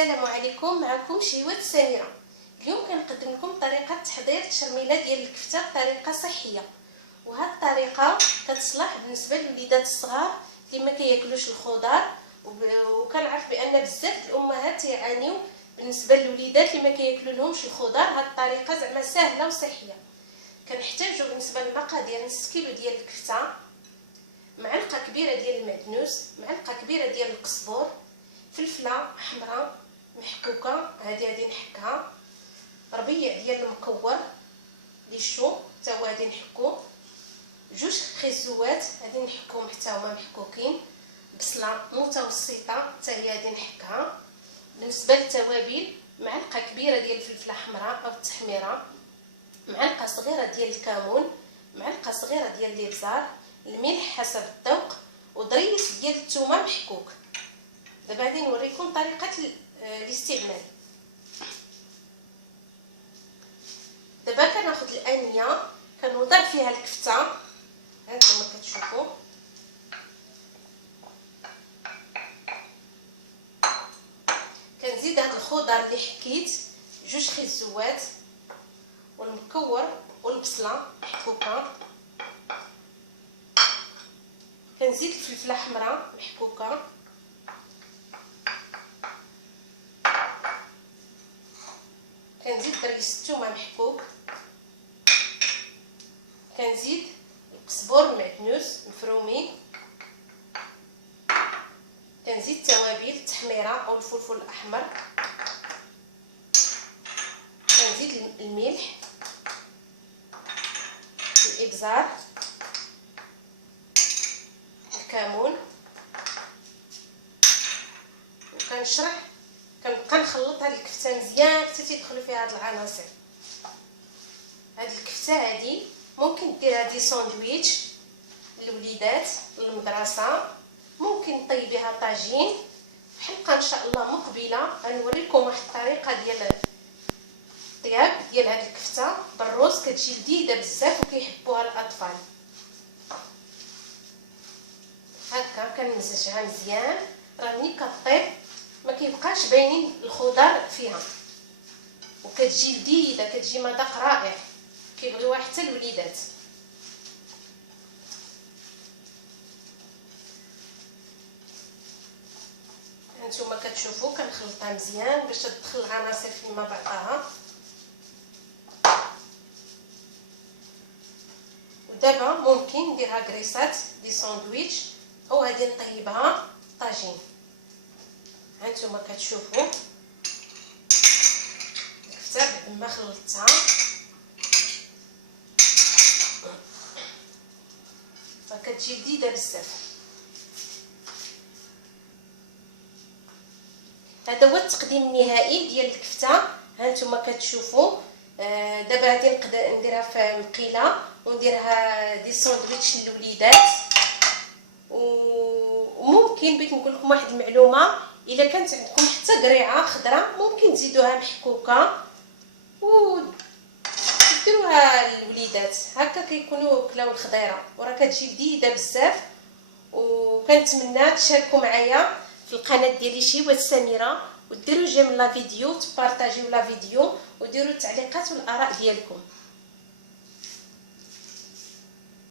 السلام عليكم. معكم شيوات سميرة. اليوم كنقدم لكم طريقه تحضير التشرميله ديال الكفته بطريقه صحيه، وهاد الطريقه كتصلح بالنسبه للوليدات الصغار اللي ما كياكلوش الخضر، وكنعرف بان بزاف الامهات يعانيو بالنسبه للوليدات اللي ما كياكلوا لهمش الخضر. هاد الطريقه زعما سهله وصحيه. كنحتاجو بالنسبه للمقادير نص كيلو ديال الكفته، معلقه كبيره ديال المعدنوس، معلقه كبيره ديال القزبور، فلفله حمراء محكوكه غادي نحكها، ربيع ديال المكور لي شو حتى هو غادي نحكوه، جوج خيزوات غادي نحكوهم حتى هما محكوكين، بصله متوسطه حتى هي غادي نحكها. بالنسبه للتوابل معلقه كبيره ديال الفلفله حمراء او التحميره، معلقه صغيره ديال الكمون، معلقه صغيره ديال الابزار، الملح حسب الذوق، وضريس ديال الثومه محكوك. دابا غادي نوريكم طريقه الاستعمال. دابا كناخذ الانيه كنوضع فيها الكفته هانتوما كتشوفوا، كنزيد هاد الخضر اللي حكيت، جوج خيزوات والمكور والبصله محكوكه، كنزيد الفلفله حمراء محكوكه، كنزيد ضريس الثومه محكوك، كنزيد القزبور المعدنوس مفرومين، كنزيد التوابل التحميره او الفلفل الاحمر، كنزيد الملح، الابزار، الكمون، وكنشرح كنبقى نخلط هاد الكفته مزيان حتى تيدخلوا فيها هاد العناصر. هاد الكفته هادي ممكن ديرها دي ساندويتش للوليدات للمدرسه، ممكن طيبيها طاجين. في حلقه ان شاء الله مقبله غنوريكم واحد الطريقه ديال الطياب ديال هاد الكفته بالروز، كتجي لذيذه بزاف وكيحبوها الاطفال. هكا كنمزجها مزيان، راه ملي كطيب ما كيبقاش باينين الخضر فيها، وكتجي لذيذه، كتجي مذاق رائع كيبغيوها حتى الوليدات. هانتوما كتشوفوا كنخلطها مزيان باش تدخل العناصر فيما بعضها. ودابا ممكن نديرها كريسات دي ساندويتش او غادي نطيبها طاجين. هانتوما كتشوفوا الكفته بعد ما خلطتها فكتجي لذيذه بزاف. هذا هو التقديم النهائي ديال الكفته. هانتوما كتشوفوا دابا غادي نقدر نديرها في مقيله ونديرها دي ساندويتش للوليدات. وممكن بغيت نقول لكم واحد المعلومه، الا كانت عندكم حتى قريعه خضراء ممكن تزيدوها محكوكه وديروها للوليدات، هكا كيكونوا كلاو الخضيره وراه كتجي لذيذه بزاف. وكنتمنى تشاركوا معايا في القناه ديالي شيوات سميره، وديروا جيم لا فيديو، تبارطاجيو لا فيديو، وديروا التعليقات والاراء ديالكم.